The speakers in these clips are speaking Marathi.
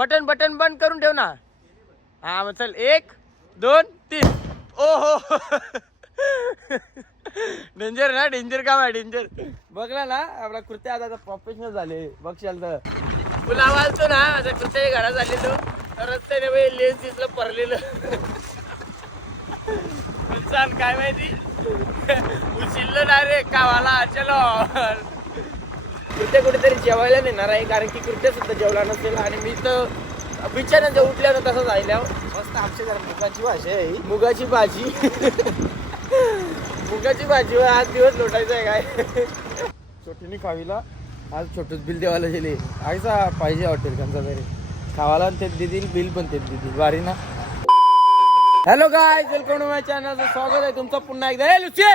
बटन बटन बंद करून ठेव ना. हा मग चल 1 2 3. ओहो डेंजर ना, डेंजर काम आहे डेंजर. बघला ना आपला कृत्या आता प्रोफेशनल झाले. बघशाल तर तुला आवाजतो ना आता कृत्याच्या घरात झालेलो रस्त्याने लेन्स दिसलं परलेलं. सांग काय माहिती उचललं डायरेक्ट कावाला. चलो कृत्या कुठेतरी जेवायला नेणार आहे कारण की कृत्या सुद्धा जेवला नसेल आणि मी तर बिचारानं जर उठल्यानं तसंच राहिल्यावर मस्त आमच्या जरा मुगाची भाजी आहे. मुगाची भाजी मुगाची भाजी आज दिवस लोटायचा आहे काय. छोटीने खावीला आज छोटूच बिल देवाला गेले. आयसा पाहिजे हॉटेल त्यांचा तरी खावाला तेच देतील बिल पण तेच देतील. भारी ना. Hello guy welcome to my channel. स्वागत आहे तुमचं पुन्हा एकदा. लुचे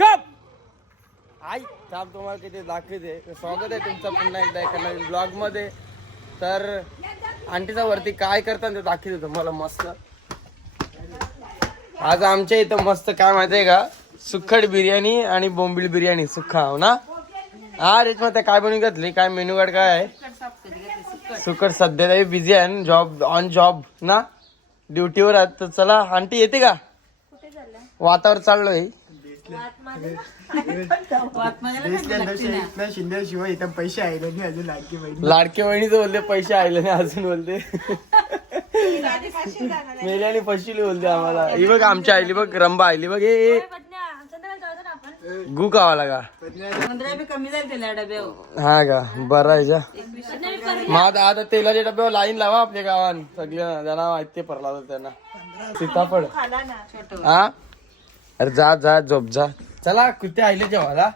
गप आई थांब तुम्हाला किती दाखवते. स्वागत आहे तुमचं पुन्हा एकदा एका नवीन ब्लॉग मध्ये. तर आंटीचा वरती काय करतात ते दाखवते तुम्हाला मस्त. आज आमच्या इथं मस्त काय माहितीये का सुक्खड बिर्याणी आणि बोंबील बिर्याणी सुक्खा हो ना. हा रेशमा काय बनवून घेतली काय मेनू कार्ड काय आहे. सुक्खड सध्या बिझी आहे जॉब ऑन जॉब ना ड्युटीवर आहेत. तर चला आंटी येते का वातावर चाललोय. शिंदे शिवाय इथं पैसे आले नाही अजून. लाडके बहिणीचं बोलते पैसे आले नाही अजून बोलते. मेल्याने फशीली बोलते आम्हाला. ही बघ आमच्या आईली बघ रंबा आईली बघ. हे गु कावा लागा हा का बरं आहे. मग आता तेलाच्या डब्यावर लाईन लावा आपल्या गावात सगळ्या ज्यांना माहिती ते परला त्यांना सीताफळ. हा अरे जा जा झोप जा. चला कृत्या आईले जेवायला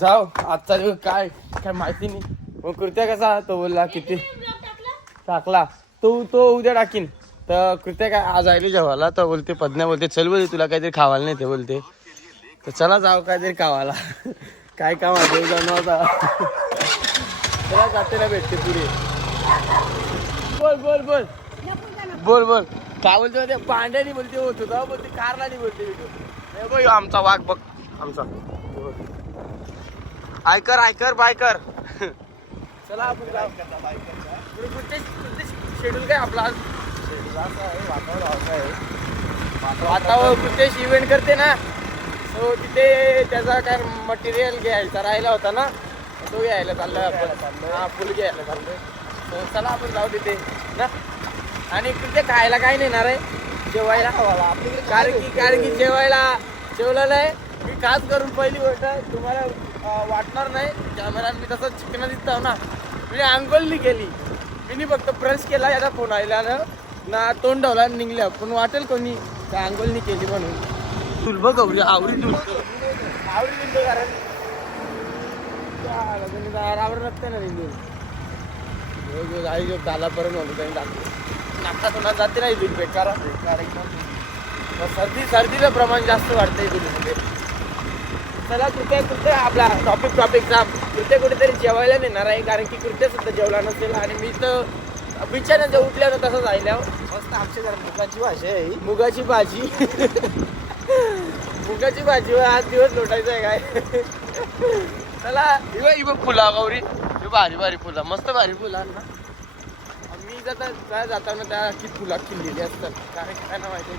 जाऊ. आजचा दिवस काय काय माहिती नाही. मग कृत्या कसा तो बोलला किती टाकला तो उद्या टाकीन. तर कृत्या काय आज आईले जेवायला तर बोलते पद्न्या बोलते चल बोलते तुला काहीतरी खावायला नाही ते बोलते. तर चला जाऊ काहीतरी खावायला. काय काम आहे जाऊन होता चला जाते ना भेटते पुढे. बोल बोल बोल बोल बोल काय बोलते ते पांड्यानी बोलते होत होता बोलते कारला नाही बोलते. बघ आमचा वाघ बघ आमचा. आयकर आयकर बायकर. चला आपण शेड्यूल काय आपला वातावरण कुठेच इव्हेंट करते ना. तो तिथे त्याचा काय मटेरियल घ्यायचा राहिला होता ना तो घ्यायला चाललोय आपण. हा फुल घ्यायला चाललोय. तर चला आपण जाऊ तिथे ना. आणि तिथे खायला काय नेणार आहे जेवायला कारण की जेवलेलं आहे मी खास करून. पहिली गोष्ट तुम्हाला वाटणार नाही कॅमेरा मी तसं चिकन दिसतो ना. मी आंघोळली केली मी फक्त ब्रश केला याचा फोन आला ना तोंड ढवला निघल्या पण वाटेल कोणी काय आंघोळनी केली म्हणून. तुल बघ आवडी तुल आवडी निघतो कारण आवड नसते ना निघून. आई जो दालापर्यंत होतो त्यांनी दाखवलं नागता तोंडात जाते नाही दूध बेकार एकदम. सर्दीचं प्रमाण जास्त वाढतंय दूधमध्ये. चला कुठे आपला टॉपिकचा कुठे कुठेतरी जेवायला नेणार आहे कारण की कृत्या सुद्धा जेवला नसेल आणि मी तर बिचारानं जर उठल्यानं तसंच राहिल्यावर मस्त आमच्या जरा मुगाची भाजी आहे. मुगाची भाजी मुगाची भाजी आज दिवस लोटायचा आहे काय. चला इव फुला गौरी भारी भारी फुला मस्त भारी फुला ना. मी जाताना त्या की फुला किल्लेली असतात कारण की त्यांना माहिती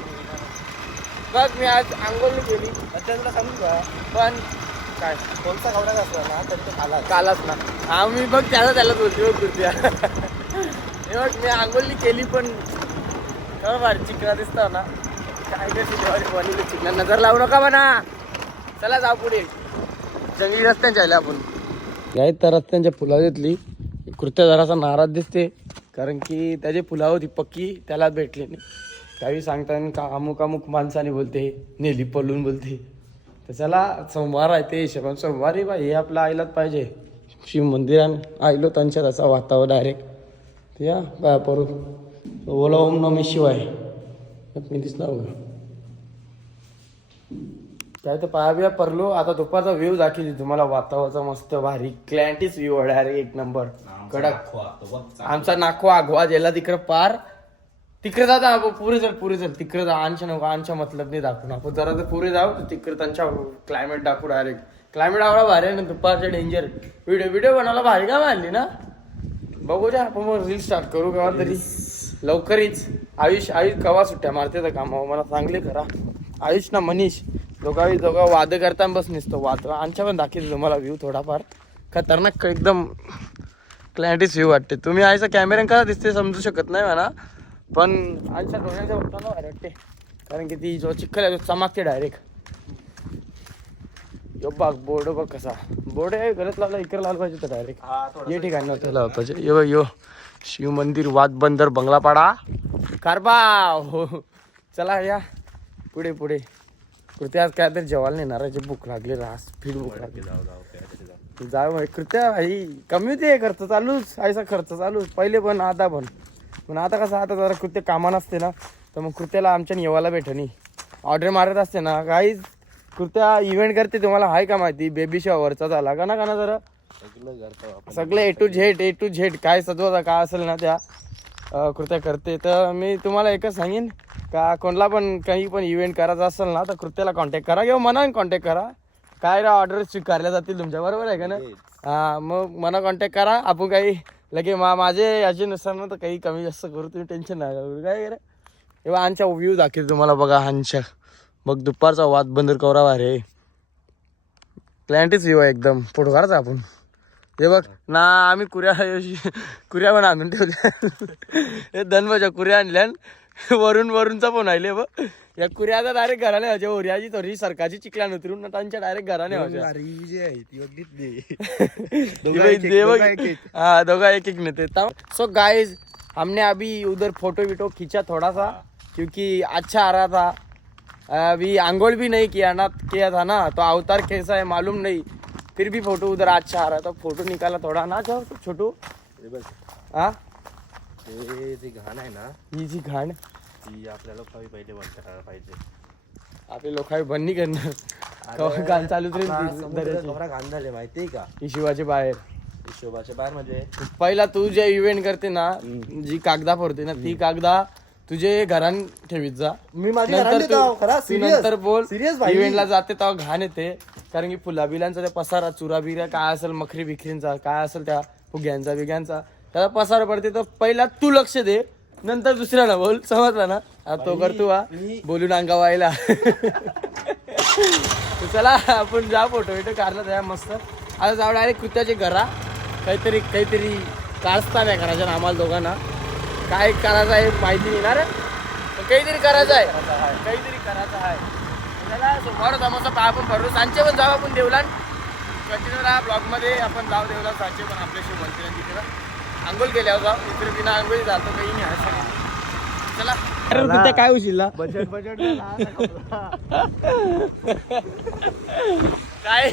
बघ मी आज आंघोळी केली तुला सांगू का पण काय कोणता कवड्यात असला ना तर तो कालाच ना. हा मी बघ त्याला बोलते बघ कृत्या. हे बघ मी आंघोळी केली पण खरं भारी चिकना दिसतो ना. काय काय चिकना नजर लावू नका म्हणा. चला जाऊ पुढे जंगली रस्त्यांच्या आल्या आपण काय तर रस्त्यांच्या फुला घेतली. कृत्या जरासा नाराज दिसते कारण की त्याची फुला होती पक्की त्याला भेटली नाही. काही सांगताना का अमुक माणसाने बोलते नेली पळून बोलते. तर चला सोमवार आहे ते हिशोबान सोमवारी बा हे आपल्या आईलाच पाहिजे. शिव मंदिरात आईलो त्यांच्या त्याचा वातावरण डायरेक्ट या पाया पडून बोला ओम नमे शिवाय मी दिसणार बघा काय तर पाया बिया पडलो. आता दुपारचा व्ह्यू दाखवली तुम्हाला वातावरणाचा मस्त भारी क्लॅरिटीच व्ह्यू आहे डायरेक्ट एक नंबर कडक. आमचा नाखो आघवा गेला तिकडं पार तिकडे जाता पुरे चल तिकडे जा. आणच्या मतलब नाही दाखवून आपण जरा तर पुरे जाऊ तिकडे त्यांच्या क्लायमेट दाखवू डायरेक्ट. क्लायमेट आवडा भारी आहे ना दुपारच्या डेंजर. व्हिडिओ बनवायला भारी का मारली ना बघू द्या आपण मग रील स्टार्ट करू केव्हा तरी लवकरच. आयुष केव्हा सुट्ट्या मारते तर कामावर मला चांगले करा. आयुष ना मनीष दोघं वाद करता बस नसतो वाद आमच्या पण दाखवतो तुम्हाला व्ह्यू थोडाफार खतरनाक एकदम क्लॅरिटीच व्ह्यू वाटते. तुम्ही आयचा कॅमेरा कसा दिसते समजू शकत नाही म्हणा पण आमच्या डोळ्याच्या बघताना भारी वाटते कारण की ती जो चिखल आहे तो चमकते डायरेक्ट. यो बघ बोर्ड बघ कसा बोर्ड आहे गलत लावला इकडे लावला पाहिजे तर डायरेक्ट ये ठिकाणी नव्हतं लावलं पाहिजे. यो शिव मंदिर वाद बंदर बंगलापाडा कारबा हो. चला या पुढे पुढे कृत्या आज काय तरी जेवायला नेणार आहे. भूक लागली रास फिर भूक लागली जाऊ कृत्या भाई कमी होते खर्च चालूच ऐसा खर्च चालूच पहिले पण आता कसं आता जरा कृत्य कामा नसते ना तर मग कृत्याला आमच्या येवायला भेटणी ऑर्डर मारत असते ना काहीच कृत्या इव्हेंट करते. तुम्हाला हाय का माहिती बेबी शॉवरचा झाला का ना जरा सगळं ए टू झेड काय सजवायचा काय असेल ना त्या कृत्या करते. तर मी तुम्हाला एकच सांगेन का कोणाला पण काही पण इव्हेंट करायचा असेल ना तर कृत्याला कॉन्टॅक्ट करा किंवा मनाने कॉन्टॅक्ट करा. काय रा ऑर्डर स्वीकारल्या जातील तुमच्या बरोबर आहे का ना. हां मग मना कॉन्टॅक्ट करा आपण काही लगे माझे याचे नुसार ना तर काही कमी जास्त करू तुम्ही टेन्शन नाही करू काय करा. तेव्हा आमच्या व्ह्यू दाखवते तुम्हाला बघा हांच्या मग दुपारचा वाद बंदर कवरावा रे क्लायंटच व्ह्यू आहे एकदम फोटो काढायचा आपण. हे बघ ना आम्ही कुऱ्या पण आणून ठेवल्या हे धनबाच्या कुऱ्या आणल्या वरूनचा फोन आले बघ या कुऱ्याचा डायरेक्ट घराने व्हायच्या ओरियाची थोडी सरकारची चिकल्यान उतरून त्यांच्या डायरेक्ट घराने व्हायच्या हाँ दोगा एक नेते. सो गाइज हमने अभी उधर फोटो वीटो खींचा थोड़ा सा क्योंकि अच्छा आ रहा था. अभी आंघोल भी नहीं किया था ना तो अवतार कैसा है मालूम नहीं फिर भी फोटो उधर अच्छा आ रहा था फोटो निकाला थोड़ा ना जाओ छोटू. हाँ जी घाण आहे ना ही जी घाण ती आपल्या लोकांनी पहिले बंद करायला पाहिजे. आपले लोक बंद नाही करणार घाण चालूच राहील. घाण झाले माहितीये का हिशोबाच्या बाहेर हिशोबाच्या बाहेर म्हणजे पहिला तू जे इव्हेंट करते ना जी कागदा फोडते ना ती कागदा तुझे घरान ठेवीत जा. मी नंतर बोल इव्हेंटला जाते तेव्हा घाण येते कारण की फुला बिलांचा त्या पसारा चुरा बिरा काय असेल मखरी बिखरींचा काय असेल त्या फुग्यांचा बिग्यांचा त्याला पसारा पडते तर पहिला तू लक्ष दे नंतर दुसऱ्याला बोल समजला ना. तो करतो बोलून अंगा व्हायला चला आपण जा फोटो विटो काढला त्या मस्त. आता जाऊ डायरेक्ट कृत्याचे घरा काहीतरी काढता नाही करायचं आम्हाला दोघांना काय करायचं आहे माहिती नाही ना रे काहीतरी करायचं आहे चला सोमवार जमाचा पाय आपण भरलो सांचे पण जाऊ आपण देवलान कंटिन्यू राहा ब्लॉगमध्ये आपण जाऊ देवला सांचे पण आपल्याशी मंदिरात तिकडं आंघोळ केल्यावर जाऊ इकडे बिना आंघोळी जातो काही नाही आहे चला अरे काय उशिला बजेट काय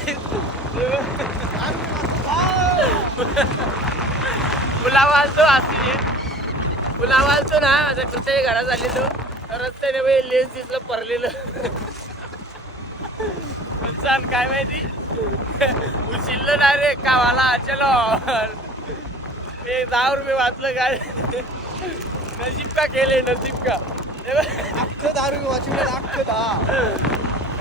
फुलावा आलतो ना आता कुठच्याही घरात आलेलो रस्त्याने लेन्स दिसलं परलेलं काय माहिती उशिरलं ना रे कावाला चलो 10 रुपये वाचलं काय नशीब का केले नशीब का 10 रुपये वाचले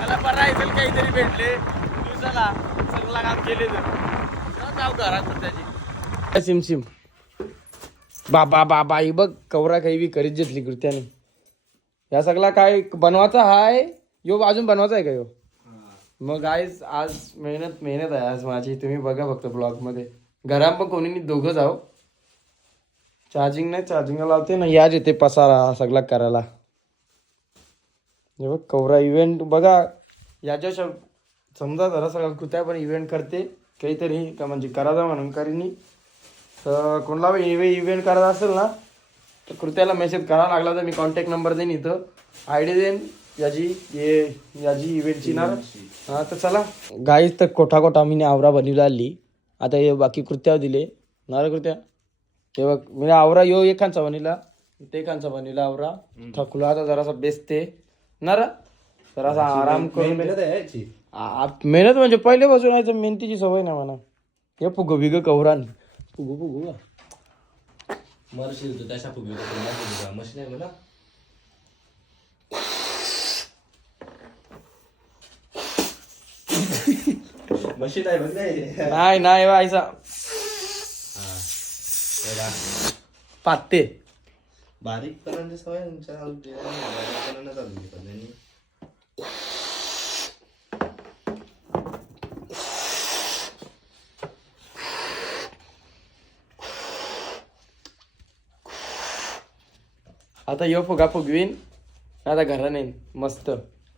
मला बरं आहे काहीतरी भेटले दिवसाला सगळं काम केले तर जाऊ घरात त्याची सिमसिम बाबा ही बघ कवरा काही बी करीत घेतली कृत्याने. या सगळा काय बनवायचा हाय यो अजून बनवायचा आहे का यो. मग आज मेहनत आहे आज माझी तुम्ही बघा फक्त ब्लॉग मध्ये. घरात पण कोणी दोघं जाऊ चार्जिंगला लावते ना याच येते पसारा सगळा करायला. हे बघ कवरा इव्हेंट बघा याच्या समजा जरा सगळं कृत्या पण इव्हेंट करते काहीतरी का म्हणजे करायचा म्हणून करीनी. तर कोणाला इव्हेंट करायचा असेल ना तर कृत्याला मेसेज करावा लागला तर मी कॉन्टॅक्ट नंबर देईन इथं आयडी देईन याची इव्हेंटची ना. हां तर चला गाईच तर कोठा मी आवरा बनवला आली. आता हे बाकी कृत्या दिले ना रे कृत्या हे बघ मी आवरा यो एखांचा बनवला ते एखांचा बनवला आवरा थकलो आता जरासा बेसते ना रे जरासा आराम करून मेहनत म्हणजे पहिले बसून यायचं मेहनतीची सवय ना म्हणा. हे फुगं बिगं कवरान फुगू मरशील तू तशा फुगवी मशीन आहे मला मशीन आहे बघ नाही व्हायचा पाते बारीक करायची सवय चालू चालू त्यांनी. आता यो फुगा फुगवीन आता घरा नाही मस्त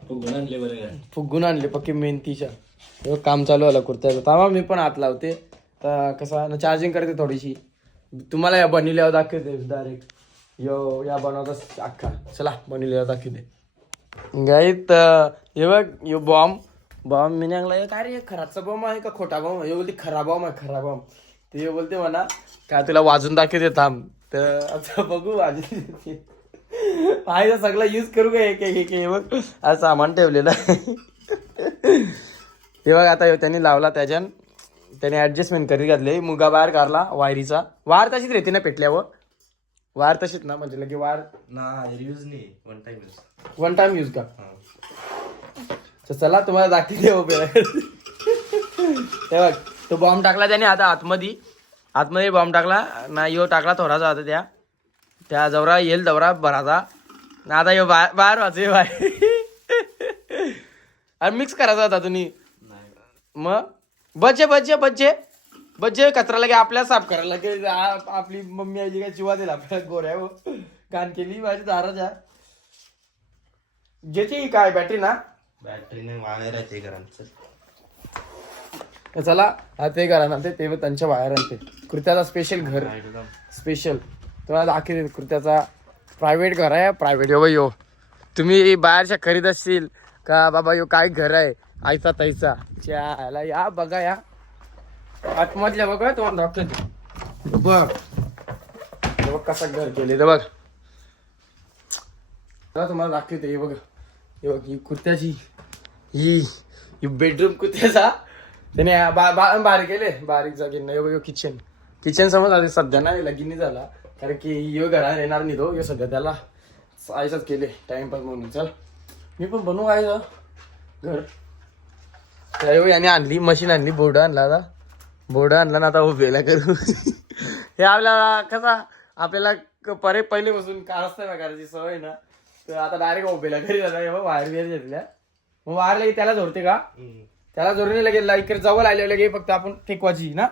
फुगून आणले बरं काय. फुगून आणले पक्की मेहनतीच्या. यो काम चालू आलं कुर्त्याचं तेव्हा मी पण हात लावते तर कसं चार्जिंग करते थोडीशी. तुम्हाला या बनवल्यावर दाखवते डायरेक्ट. यो या बनवताच अख्खा. चला बनवल्यावर दाखवते गाईत. हे बघ यो बॉम्ब मी नाही काय रे खराचा बॉम्ब आहे का खोटा बॉम्ब आहे. बोलते खरा बॉम्ब आहे खरा बॉम्ब. ते बोलते म्हणा काय तुला वाजून दाखवते थांब. तर आता बघू वाजून पाहायचं सगळं यूज करू का एक एक हे बघ आज सामान ठेवलेलं हे बघ. आता त्यांनी लावला त्याच्यान त्याने ऍडजस्टमेंट करी घातले. मुगा बाहेर काढला वायरीचा. वार तशीच राहते ना पेटल्यावर वार तशीच ना म्हणजे लगे वार ना यूज नाही one time use. One time use का. तर चला तुम्हाला दाखवते उभे ते बघ तो बॉम्ब टाकला त्याने. आता आतमध्ये बॉम्ब टाकला ना. यो टाकला थोडासा आता त्या जवरा येईल दवरा भराचा ना. आता यो बाहेर वाचे अरे मिक्स करायचा होता तुम्ही. मग बच्चे कचरा लगे आपल्याला साफ करायला लागे. आपली मम्मी आजी काय चिवा दिला आपल्याला गोऱ्या घाण केली माझी दाराच्या. ज्याची काय बॅटरी ना बॅटरीने वायर आहे ते करायचं. चला आता ते करा ना ते त्यांच्या बाहेर आणते. कृत्याचा स्पेशल घर स्पेशल तुम्हाला दाखवते. कृत्याचा प्रायव्हेट घर आहे. प्रायव्हेट यो तुम्ही बाहेरच्या खरीद असतील का बाबा यो काय घर आहे आयचा तैचा च्याला या बघा या आतमधल्या बघा तुम्हाला दाखवते. बघ कसं घर केले तर बघ तुम्हाला दाखवते. हे बघ ही कुर्त्याची ही बेडरूम कुर्त्याचा त्याने बारीक केले. बारीक जागेन यो किचन समज आधी सध्या ना लगीन झाला कारण की यो घरा येणार नाही तो. यो सध्या त्याला आयसाच केले टाइमपास म्हणून. चल मी पण बनवू आहे घर. तर याने आणली मशीन आणली. बोर्ड आणला ना आता उभेला करू हे आपल्याला कसा आपल्याला पहिलेपासून कारस्थान करायची सवय ना. तर आता डायरेक्ट उभेला घरी जाता वायर बियर घेतल्या. मग वायर लगे त्याला जोडते का त्याला जोडणे लगे इकडे जवळ आले लगे फक्त आपण फेकवायची ना.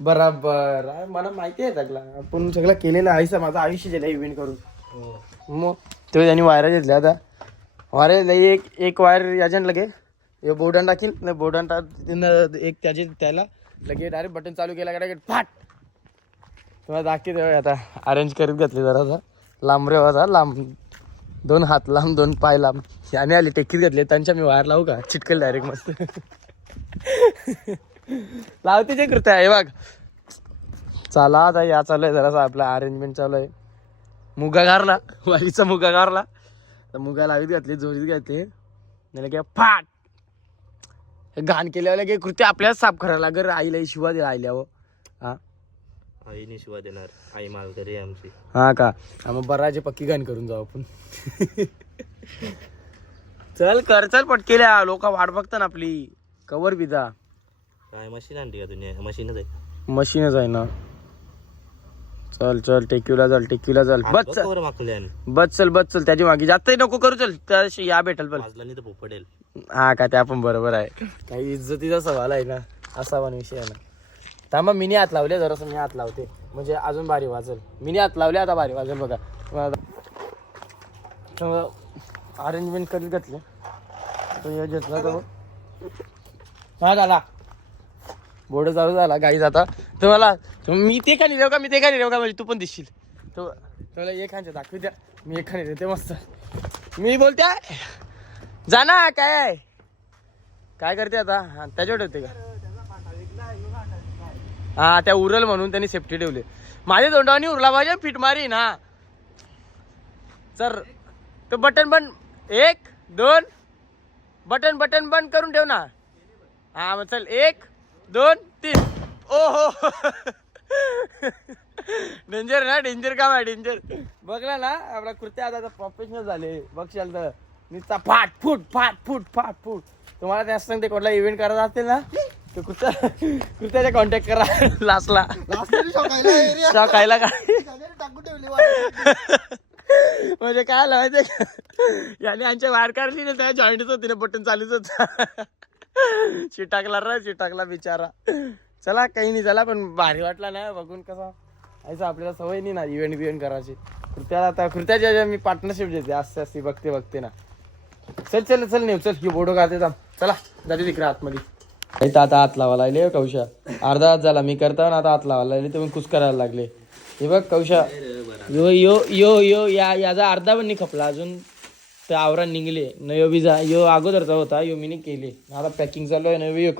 बराबर मला माहिती आहे सगळं आपण सगळं केलेलं आहे. माझं आयुष्य गेलं इव्हेंट करून. मग ते त्यांनी वायर घेतल्या. आता वायर एक वायर याच्यानं लगे बोर्डन टाकील. बोर्डन एक त्याला लगे डायरेक्ट बटन चालू केला का फाट तुम्हाला दाखवते. आता अरेंज करीत घातले जरा लांब रे वाजा लांब 2 हात लांब 2 पाय लांब. याने आली टेकीत घातले त्यांच्या. मी वायर लावू का चिटकेल डायरेक्ट मस्त लावते जे करते आहे बघ. चला आता या चालू आहे जरासा आपला अरेंजमेंट चालू आहे. मुगा गारला वाईचा मुगा गारला तर मुगा लावीत घातली जोरीत घातली नाही लगे फाट. घाण केल्यावर लगे कृती आपल्याला साफ करायला लागेल. आईला शिवा दिला आईल्यावर. हा आईने शिवा देणार. आई मालकरी आमची. हा का मग बराची पक्की घाण करून जाऊ आपण चल पटकेल्या लोक वाट बघतात ना आपली कवर बिदा. काय मशीन आणली का तुम्ही. मशीनच आहे ना. चल टेक्यूला चल बस चल त्याची मागे जास्त नको करू. चल त्याशी या भेटल पण पडेल. हा का त्या पण बरोबर आहे. काही इज्जतीचा सवाल आहे ना असा पण विषय आहे ना. थांबा मिनी हात लावले जरासं मी हात लावते म्हणजे अजून भारी वाजल. मिनी हात लावले आता भारी वाजल बघा. अरेंजमेंट करीत घातले घेतला तर हा झाला. बोर्ड चालू झाला गाईज. आता तुम्हाला मी ते खाली रेव का म्हणजे तू पण दिसशील. तुला एक खांचे दाखवी द्या. मी एक खाली देते मस्त. मी बोलते जा ना काय करते आता त्याच्यावर ठेवते का. हा त्या उरल म्हणून त्यांनी सेफ्टी ठेवले. माझ्या तोंडावर उरला पाहिजे फिट मारी ना. सर तो बटन बंद 1 2 बटन बंद करून ठेव ना. हा मग चल 1 2 3 ओहो डेंजर ना. डेंजर काम आहे डेंजर. बघला ना आपला कुर्त्या आता प्रोफेशनल झाले. बघशाल तर नुसता फाट फूट. तुम्हाला त्या असताना ते कुठला इव्हेंट करायचा असेल ना तर कुर्त्याच्या कॉन्टॅक्ट करा लास्टला एरिया खायला काय टाकून ठेवली वाटतं. म्हणजे काय माहितीये का याने आमच्या बाहेर काढली ना त्या जॉईंटच होती ना बटन चालूच होता चिटाकला बिचारा. चला काही नाही चला पण भारी वाटला ना बघून कसा ऐसा आपल्याला सवय नाही ना इव्हेंट करायची. त्याला आता कृत्याच्या मी पार्टनरशिप देते असते बघते ना. चल नेऊ चल बोडो गाते चला जाते तिकडे आतमध्ये. आता हात लावायला लागले कौशा अर्धा हात झाला मी करता आता हात लावायला लागले ते कुस करायला लागले. हे बघ कौशा यो याचा अर्धा पण नाही खपला अजून तर आवरण निघले न यो बिजा यो अगोदरचा होता यो मी केले आता पॅकिंग चालू आहे ना यो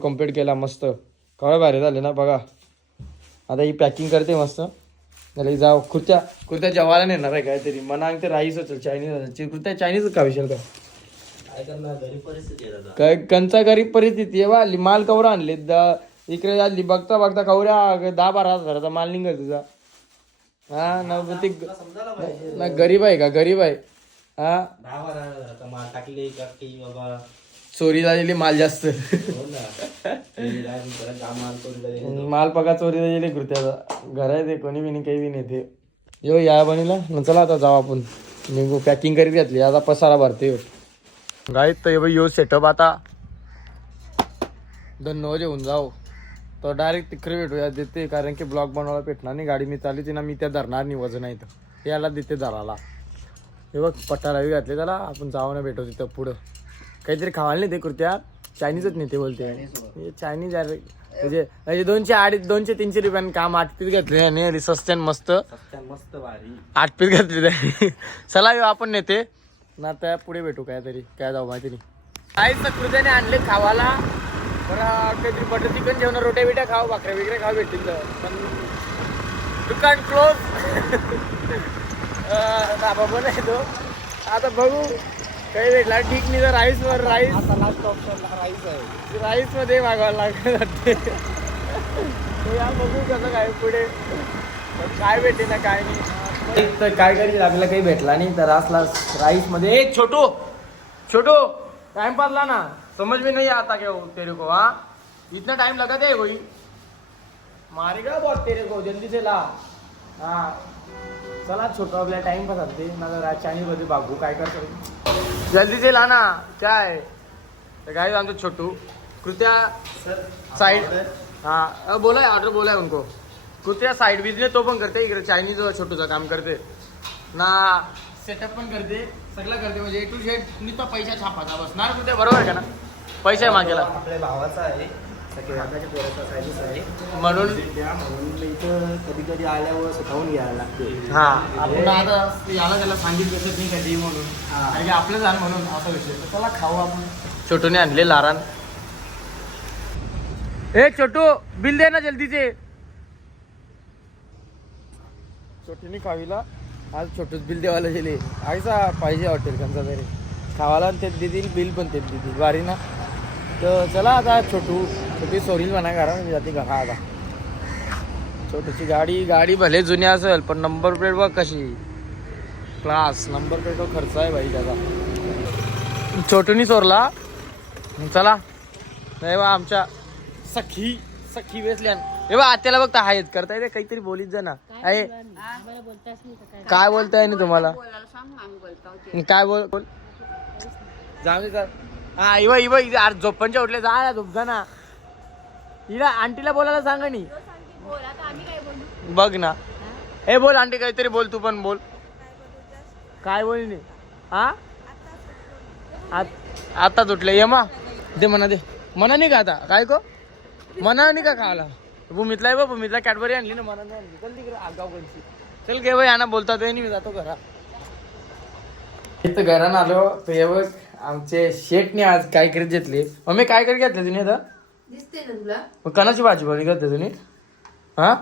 कम्प्लीट केला मस्त कवळ भारी झाले ना बघा. आता ही पॅकिंग करते मस्त झालं जाऊ कुर्त्या जेवायला नेणार आहे काहीतरी मना ते राईस होतं चायनीज कुर्त्या चायनीज का विषय का काय करणार गरीब परिस्थिती आहे दादा. काय कंचा गरीब परिस्थिती आहे बा माल कवरा आणले इकडे झाली बघता कवऱ्या 10-12 हजाराचा माल निघत तुझा. हा ना गरीब आहे हा 10-12 हजाराचा माल टाकले की बाबा चोरी झालेली माल जास्त हो ना. परत हा माल करून दिले. माल पका चोरी झालेली कृत्याचा घर आहे ते कोणी बिनी काही बी नेते यो या बनीला न चला आता जाऊ आपण निघू पॅकिंग करीत घेतली आता पसारा भरते गाईत तर यो सेटअप आता धन्यवाद येऊन जाऊ तर डायरेक्ट तिकडे भेटूया देते कारण की ब्लॉग बनवायला भेटणार नाही गाडी मी चालली ना मी त्या धरणार नाही वजन आहे तर याला देते धराला. हे बघ पट्टालाही घातले त्याला आपण जाऊ ना भेटू तिथं पुढं काहीतरी खावायला नाही ते कुर्त्या चायनीजच नाही ते बोलते चायनीज म्हणजे 200-300 रुपयानं काम 8 पीस घेतले आणि सस्त्यान मस्त भारी 8 पीस घेतले त्याने. चला येऊ आपण नेते ना त्या पुढे भेटू काहीतरी काय जाऊ माहिती नाही काहीच कुर्त्याने आणले खावाला बरं काहीतरी बटर चिकन जेवण रोट्या बिट्या खाऊ भाकऱ्या वगैरे खाऊ भेटतील पण दुकान क्लोज बाबा पण आहे तो आता बघू काही भेटला ठीक नाही तर राईस आता लास्ट ऑप्शन राईस आहे. राईस मध्ये मागावं लागत या बघू कसं काय पुढे काय भेटे ना काय नाही तर काय करी लागलं काही भेटला नाही तर असला राईस मध्ये एक छोटो टाइम पासला ना समझ में नहीं आता क्या तेरे को हाँ इतना टाइम लगा दे कोई मारेगा बहुत तेरे को जल्दी से ला हाँ चला छोटो आपल्या टाइम पास असते ना चायनीज मध्ये बागू काय करतो जल्दी से लाना क्या है तर काय आमचं छोटू कृत्या साइड हाँ बोला ऑर्डर बोला है उनको कृत्या साइड बिजनेस तो पण करते इकडे चायनीज छोटूचं काम करते ना सेटअप पण करते सगळं करते म्हणजे A to Z नुसता पैसा छापाचा बसणार कृत्या बरोबर आहे का ना पैसा मागेला आपल्या भावाचा आहे सगळे हाताच्या पोराचा साईज आहे म्हणून म्हणून इथं कधी आल्यावर स्वतःहून घ्यायला लागते. हा आपण आता याला त्याला सांगितलं तर नाही कधी म्हणून कारण की आपलं झालं म्हणून असा विषय तर चला खाऊ आपण. छोटूने आणले लारान ए छोटू बिल दे ना जल्दी से छोटूने खावीला आज छोटूच बिल देवायला गेले आयसा पाहिजे हॉटेल कंचा तरी खावाला तेच देतील बिल पण तेच देतील भारी ना. तर चला आता छोटी सोरील म्हणा घरा म्हणजे जाते घरा आता छोटीची गाडी भले जुनी असेल पण नंबर प्लेट बघ कशी क्लास नंबर प्लेट खर्च आहे भाई त्याचा छोटूनी सोरला. चला नाही बा आमच्या सखी वेसल्यान हे बा आत्याला बघता आहेत करता येते काहीतरी बोलीत जा ना आहे काय बोलताय ना तुम्हाला काय बोल जाऊ दे तर हा इव आज झोपणच्या उठले जा झोप जा ना हिला आंटीला बोलायला सांगा नी बघ ना हे बोल आंटी काहीतरी बोल तू पण बोल काय बोल नी हा आता तुटले ये मा दे म्हणा नाही का आता काय को म्हणा नाही का खायला भूमीतला आहे बा भूमीतला कॅडबरी आणली ना म्हणा नाही आणली चल तिकडे आगाव कोणची चल घे बाई यांना बोलता तो मी जातो घरा इथं घरानं आलो तर हे बघ आमचे शेठने आज काय करीत घेतले मम्मी काय करीत घेतले तुम्ही आता दिसते ना तुला मग कणाची भाजी बनवली करते तुम्ही हा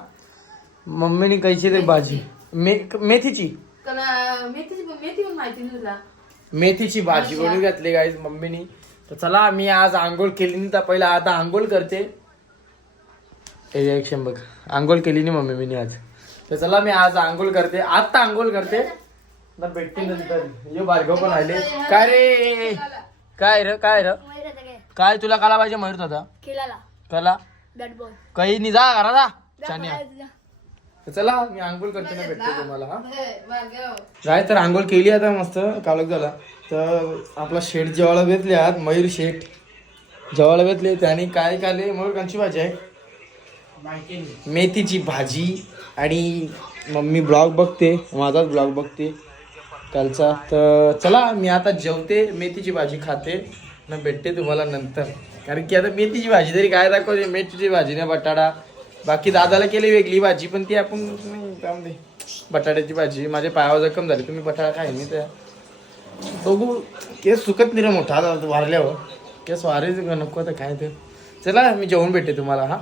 मम्मीने कैची ते भाजी मेथीची मेथी पण माहिती तुला मेथीची भाजी बनवून घातली गाईज मम्मीनी. तर चला मी आज आंघोळ केली नाही तर पहिला आता आंघोळ करते रिएक्शन बघ आंघोळ केली नाही मम्मी मी आज. तर चला मी आज आंघोळ करते आता आंघोळ करते तर भेटते नंतर यो बारगाव पण आले काय रे काय तुला काला पाहिजे मयूर दादा खेळायला कला बॅट बॉल काही नाही जा घरा जा छान्या चला मी आंघोळ करते ना भेटते तुम्हाला हा काय तर आंघोळ केली आता मस्त कालक झाला तर आपला शेठ जेवायला भेटले आहात मयूर शेठ जेवायला भेटले त्याने काय खाले मयूर कंची भाजी आहे मेथीची भाजी आणि मम्मी ब्लॉग बघते माझाच ब्लॉग बघते कालचा तर चला मी आता जेवते मेथीची भाजी खाते ना भेटते तुम्हाला नंतर कारण की आता मेथीची भाजी तरी काय दाखवते मेथीची भाजी ना बटाटा बाकी दादाला केली वेगळी भाजी पण ती आपण नाही त्यामध्ये बटाट्याची भाजी माझ्या पायावर जखम झाली तुम्ही बटाटा काय मी त्या बघू केस सुकत नाही रे मोठा वारल्यावर केस वारेच नको आता काय ते चला मी जेवून भेटते तुम्हाला हा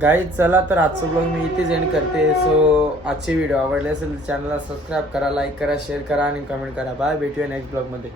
गाईज चला तर आजचं ब्लॉग मी इथेच एंड करते सो आजचे व्हिडिओ आवडले असेल चॅनलला सबस्क्राईब करा लाईक करा शेअर करा आणि कमेंट करा बाय भेटूया नेक्स्ट ब्लॉगमध्ये